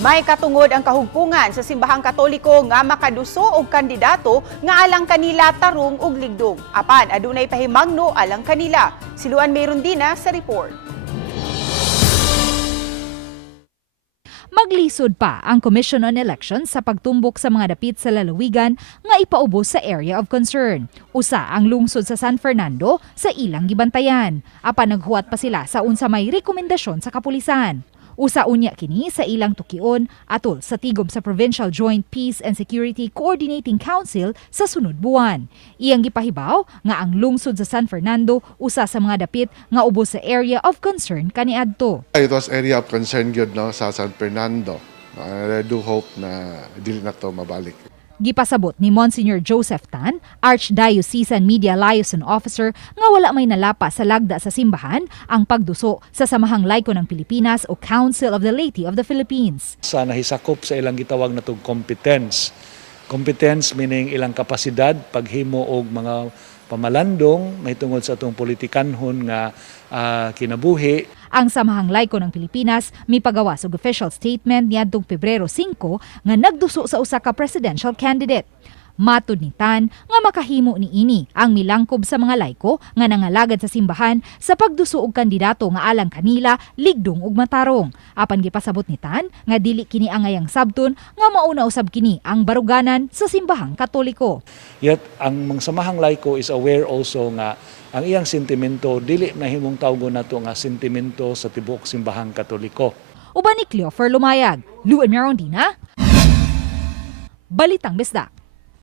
May katungod ang kahugpungan sa simbahang Katoliko nga makaduso og kandidato nga alang kanila tarong ug ligdong. Apan adunay pahimangno alang kanila. Siluan Mayrondina sa report. Maglisod pa ang Commission on Elections sa pagtumbok sa mga dapit sa lalawigan nga ipaubos sa area of concern. Usa ang lungsod sa San Fernando sa ilang gibantayan. Apan naghuwat pa sila sa unsa may rekomendasyon sa kapulisan. Usa unya kini sa ilang tukion atol sa tigom sa Provincial Joint Peace and Security Coordinating Council sa sunod buwan. Iyang gipahibaw nga ang lungsod sa San Fernando usa sa mga dapit nga ubos sa area of concern kaniadto. It was area of concern gyud no sa San Fernando. I do hope na dili na to mabalik. Gipasabot ni Monsignor Joseph Tan, Archdiocesan Media Liaison Officer, nga wala may nalapas sa lagda sa simbahan ang pagduso sa Samahang Laiko ng Pilipinas o Council of the Laity of the Philippines. Sa nahisakop sa ilang gitawag na itong competence. Competence meaning ilang kapasidad, paghimo og mga pamalandong, may tungod sa itong politikanhon nga kinabuhi. Ang Samahang Laiko ng Pilipinas mipagawas og official statement niadtong Pebrero 5 nga nagduso sa usa ka presidential candidate. Matud ni Tan nga makahimo ni ini ang milangkob sa mga laiko nga nangalagad sa simbahan sa pagduso og kandidato nga alang kanila ligdong ug matarong. Apan gipasabot ni Tan nga dili kini ang ayang sabton nga mauna usab kini ang baruganan sa simbahang Katoliko. Yet ang mga samahang laiko is aware also nga ang iyang sentimento dili nahimong tawgon nato nga sentimento sa tibuok simbahang Katoliko. Uban ni Cleofer Lumayag, Luan Mayrondina, Balitang Bisdak.